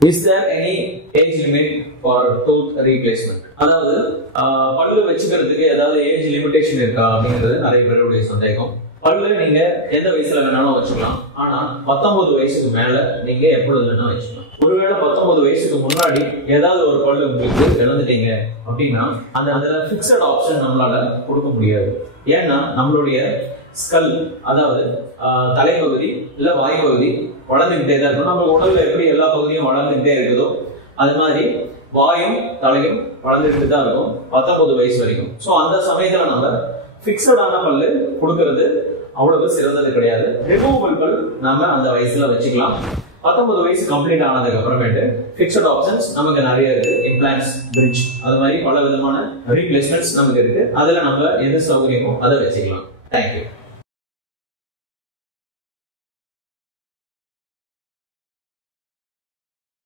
Is there any age limit for tooth replacement? அதாவது பல்லு வச்சுக்கிறதுக்கு ஏதாவது ஏஜ் லிமிடேஷன் இருக்கா அப்படிங்கிறது நிறைய பேருடைய சந்தேகம். பல்லு நீங்க எந்த வயசுல வேணாலும் வச்சுக்கலாம். ஆனா 19 வயசுக்கு மேல நீங்க எப்பொழுது வேணா வச்சுக்கலாம். ஒருவேளை 19 வயசுக்கு முன்னாடி ஏதாவது ஒரு பல்லு உங்களுக்கு இழந்துட்டீங்க அப்படின்னா அதுல பிக்சட் ஆப்ஷன் நம்மளால கொடுக்க முடியாது. ஏன்னா நம்மளுடைய ஸ்கல், அதாவது தலைப்பகுதி இல்ல வாய்ப்பகுதி வளர்ந்துகிட்டே தான் இருக்கும். நம்ம உடல்ல எப்படி எல்லா பகுதியும் வளர்ந்துகிட்டே இருக்குதோ அது மாதிரி வாயும் தலையும் வளர்ந்துகிட்டு தான் இருக்கும் 19 வயசு வரைக்கும். ஸோ அந்த சமயத்துல நம்ம பிக்சடான பல்லு கொடுக்கறது அவ்வளவு சிறந்தது கிடையாது. ரிமூவபிள் பல் நாம அந்த வயசுல வச்சுக்கலாம். 19 வயசு கம்ப்ளீட் ஆனதுக்கு அப்புறமேட்டு பிக்சட் ஆப்ஷன்ஸ் நமக்கு நிறைய இருக்கு. இம்ப்ளான்ட்ஸ், பிரிட்ஜ், அது மாதிரி பல விதமான ரீப்ளேஸ்மெண்ட்ஸ் நமக்கு இருக்கு. அதுல நம்ம எது சௌகரியமோ அதை வச்சுக்கலாம். தேங்க்யூ.